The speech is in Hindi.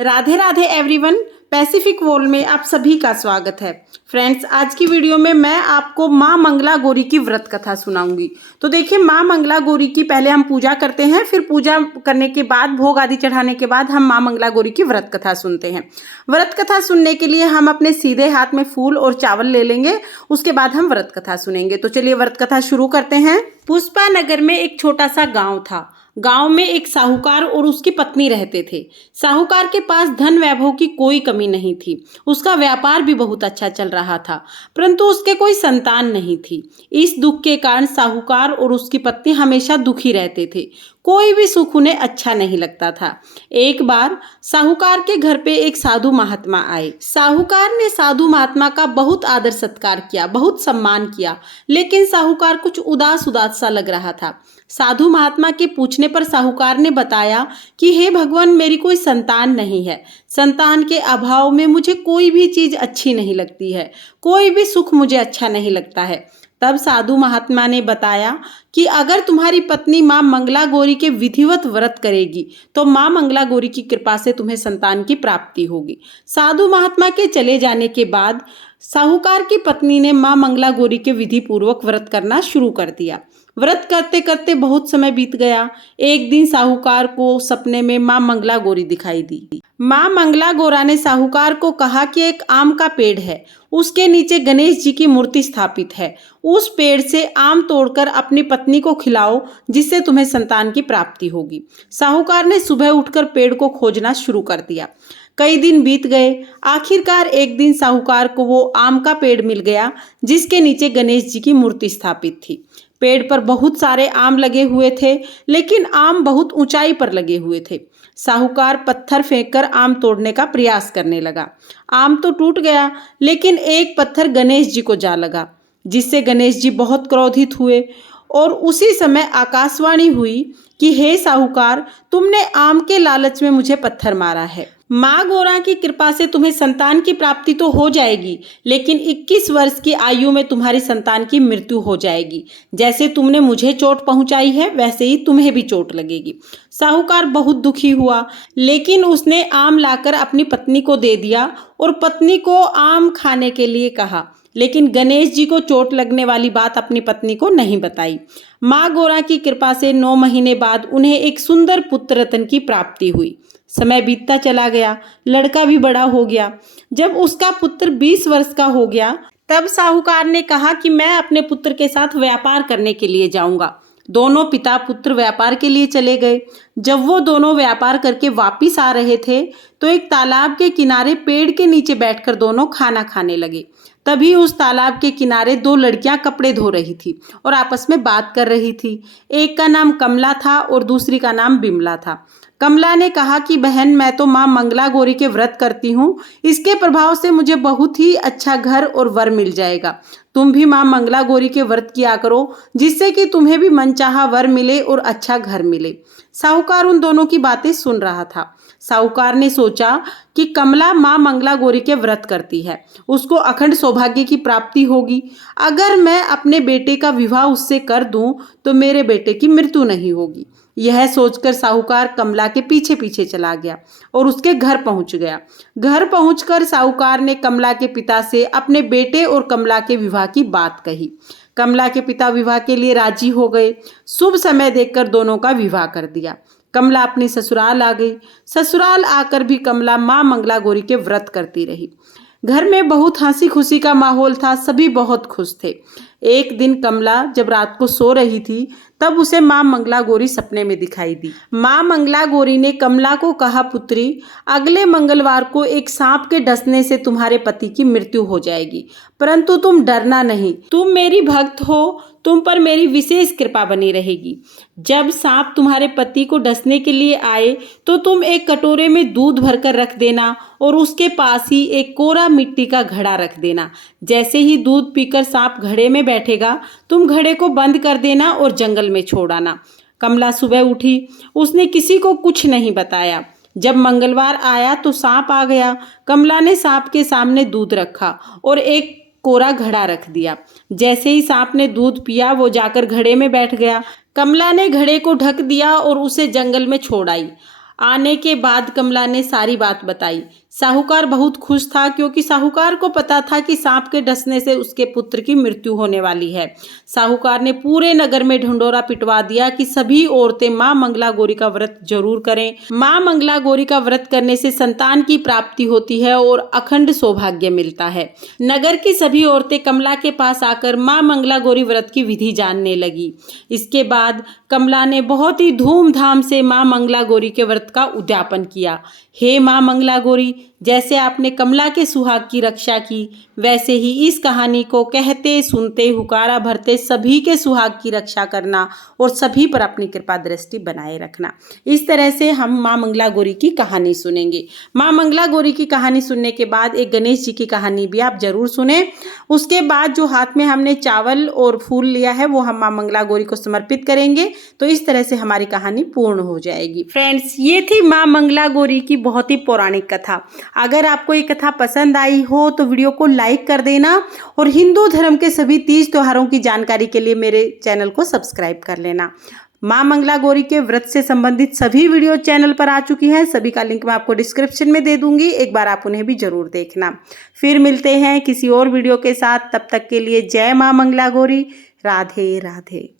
Radhe Radhe everyone, Pacific world में आप सभी का स्वागत है। फ्रेंड्स, आज की वीडियो में मैं आपको माँ मंगला गौरी की व्रत कथा सुनाऊंगी। तो देखिए, माँ मंगला गौरी की पहले हम पूजा करते हैं, फिर पूजा करने के बाद भोग आदि चढ़ाने के बाद हम माँ मंगला गौरी की व्रत कथा सुनते हैं। व्रत कथा सुनने के लिए हम अपने सीधे हाथ में फूल और चावल ले लेंगे, उसके बाद हम व्रत कथा सुनेंगे। तो चलिए व्रत कथा शुरू करते हैं। पुष्पा नगर में एक छोटा सा गाँव था। गांव में एक साहूकार और उसकी पत्नी रहते थे। साहूकार के पास धन वैभव की कोई कमी नहीं थी। उसका व्यापार भी बहुत अच्छा चल रहा था, परंतु उसके कोई संतान नहीं थी। इस दुख के कारण साहूकार और उसकी पत्नी हमेशा दुखी रहते थे। कोई भी सुख उन्हें अच्छा नहीं लगता था। एक बार साहूकार के घर पे एक साधु महात्मा आए। साहूकार ने साधु महात्मा का बहुत आदर सत्कार किया, बहुत सम्मान किया, लेकिन साहूकार कुछ उदास उदास सा लग रहा था। साधु महात्मा के पूछने पर साहूकार ने बताया कि हे भगवान, मेरी कोई संतान नहीं है। संतान के अभाव में मुझे कोई भी चीज अच्छी नहीं लगती है, कोई भी सुख मुझे अच्छा नहीं लगता है। तब साधु महात्मा ने बताया कि अगर तुम्हारी पत्नी माँ मंगला गौरी के विधिवत व्रत करेगी तो माँ मंगला गौरी की कृपा से तुम्हें संतान की प्राप्ति होगी। साधु महात्मा के चले जाने के बाद साहूकार की पत्नी ने माँ मंगला गौरी के विधि पूर्वक व्रत करना शुरू कर दिया। व्रत करते करते बहुत समय बीत गया। एक दिन साहूकार को सपने में माँ मंगला गौरी दिखाई दी। माँ मंगला गौरा ने साहूकार को कहा कि एक आम का पेड़ है, उसके नीचे गणेश जी की मूर्ति स्थापित है। उस पेड़ से आम तोड़कर अपनी पत्नी को खिलाओ, जिससे तुम्हें संतान की प्राप्ति होगी। साहूकार ने सुबह उठकर पेड़ को खोजना शुरू कर दिया। कई दिन बीत गए। आखिरकार एक दिन साहूकार को वो आम का पेड़ मिल गया, जिसके नीचे गणेश जी की मूर्ति स्थापित थी। पेड़ पर बहुत सारे आम लगे हुए थे, लेकिन आम बहुत ऊंचाई पर लगे हुए थे। साहूकार पत्थर फेंककर आम तोड़ने का प्रयास करने लगा। आम तो टूट गया, लेकिन एक पत्थर गणेश जी को जा लगा, जिससे गणेश जी बहुत क्रोधित हुए और उसी समय आकाशवाणी हुई कि हे साहूकार, तुमने आम के लालच में मुझे पत्थर मारा है। माँ गौरा की कृपा से तुम्हें संतान की प्राप्ति तो हो जाएगी, लेकिन 21 वर्ष की आयु में तुम्हारी संतान की मृत्यु हो जाएगी। जैसे तुमने मुझे चोट पहुंचाई है, वैसे ही तुम्हें भी चोट लगेगी। साहूकार बहुत दुखी हुआ, लेकिन उसने आम लाकर अपनी पत्नी को दे दिया और पत्नी को आम खाने के लिए कहा, लेकिन गणेश जी को चोट लगने वाली बात अपनी पत्नी को नहीं बताई। माँ गौरा की कृपा से 9 महीने बाद उन्हें एक सुंदर पुत्र रत्न की प्राप्ति हुई। समय बीतता चला गया, लड़का भी बड़ा हो गया। जब उसका पुत्र 20 वर्ष का हो गया, तब साहूकार ने कहा कि मैं अपने पुत्र के साथ व्यापार करने के लिए जाऊंगा। दोनों पिता पुत्र व्यापार के लिए चले गए। जब वो दोनों व्यापार करके वापिस आ रहे थे, तो एक तालाब के किनारे पेड़ के नीचे बैठकर दोनों खाना खाने लगे। तभी उस तालाब के किनारे 2 लड़कियां कपड़े धो रही थी और आपस में बात कर रही थी। एक का नाम कमला था और दूसरी का नाम बिमला था। कमला ने कहा कि बहन, मैं तो माँ मंगला गौरी के व्रत करती हूँ, इसके प्रभाव से मुझे बहुत ही अच्छा घर और वर मिल जाएगा। तुम भी माँ मंगला गौरी के व्रत किया करो, जिससे कि तुम्हें भी मनचाहा वर मिले और अच्छा घर मिले। साहूकार उन दोनों की बातें सुन रहा था। साहूकार ने सोचा कि कमला माँ मंगला गौरी के व्रत करती है, उसको अखंड सौभाग्य की प्राप्ति होगी। अगर मैं अपने बेटे का विवाह उससे कर दूं तो मेरे बेटे की मृत्यु नहीं होगी। यह सोचकर साहूकार कमला के पीछे पीछे चला गया और उसके घर पहुंच गया। घर पहुंचकर साहूकार ने कमला के पिता से अपने बेटे और कमला के विवाह की बात कही। कमला के पिता विवाह के लिए राजी हो गए। शुभ समय देखकर दोनों का विवाह कर दिया। कमला अपनी ससुराल आ गई। ससुराल आकर भी कमला माँ मंगला गौरी के व्रत करती रही। घर में बहुत हंसी खुशी का माहौल था, सभी बहुत खुश थे। एक दिन कमला जब रात को सो रही थी, तब उसे माँ मंगला गौरी सपने में दिखाई दी। माँ मंगला गौरी ने कमला को कहा, पुत्री, अगले मंगलवार को एक सांप के डसने से तुम्हारे पति की मृत्यु हो जाएगी, परंतु तुम डरना नहीं, तुम मेरी भक्त हो, तुम पर मेरी विशेष कृपा बनी रहेगी। जब सांप तुम्हारे पति को डसने के लिए आए तो तुम एक कटोरे में दूध भरकर रख देना और उसके पास ही एक कोरा मिट्टी का घड़ा रख देना। जैसे ही दूध पीकर सांप घड़े में बैठेगा, तुम घड़े को बंद कर देना और जंगल में छोड़ आना। कमला सुबह उठी, उसने किसी को कुछ नहीं बताया। जब मंगलवार आया तो सांप आ गया। कमला ने सांप के सामने दूध रखा और एक कोरा घड़ा रख दिया। जैसे ही सांप ने दूध पिया, वो जाकर घड़े में बैठ गया। कमला ने घड़े को ढक दिया और उसे जंगल में छोड़ आई। आने के बाद कमला ने सारी बात बताई। साहूकार बहुत खुश था क्योंकि साहूकार को पता था कि सांप के डसने से उसके पुत्र की मृत्यु होने वाली है। साहूकार ने पूरे नगर में ढिंढोरा पिटवा दिया कि सभी औरतें मां मंगला गौरी का व्रत जरूर करें। मां मंगला गौरी का व्रत करने से संतान की प्राप्ति होती है और अखंड सौभाग्य मिलता है। नगर की सभी औरतें कमला के पास आकर मां मंगला गौरी व्रत की विधि जानने लगी। इसके बाद कमला ने बहुत ही धूमधाम से मां मंगला गौरी के व्रत का उद्यापन किया। हे मां मंगला गौरी, जैसे आपने कमला के सुहाग की रक्षा की, वैसे ही इस कहानी को कहते सुनते हुकारा भरते सभी के सुहाग की रक्षा करना और सभी पर अपनी कृपा दृष्टि बनाए रखना। इस तरह से हम मां मंगला गौरी की कहानी सुनेंगे। मां मंगला गौरी की कहानी सुनने के बाद एक गणेश जी की कहानी भी आप जरूर सुने। उसके बाद जो हाथ में हमने चावल और फूल लिया है वो हम मां मंगला गौरी को समर्पित करेंगे। तो इस तरह से हमारी कहानी पूर्ण हो जाएगी। फ्रेंड्स, ये थी मां मंगला गौरी की बहुत ही पौराणिक कथा। अगर आपको ये कथा पसंद आई हो तो वीडियो को लाइक कर देना और हिंदू धर्म के सभी तीज त्योहारों की जानकारी के लिए मेरे चैनल को सब्सक्राइब कर लेना। मां मंगला गौरी के व्रत से संबंधित सभी वीडियो चैनल पर आ चुकी हैं। सभी का लिंक मैं आपको डिस्क्रिप्शन में दे दूंगी, एक बार आप उन्हें भी जरूर देखना। फिर मिलते हैं किसी और वीडियो के साथ, तब तक के लिए जय मां मंगला गौरी। राधे राधे।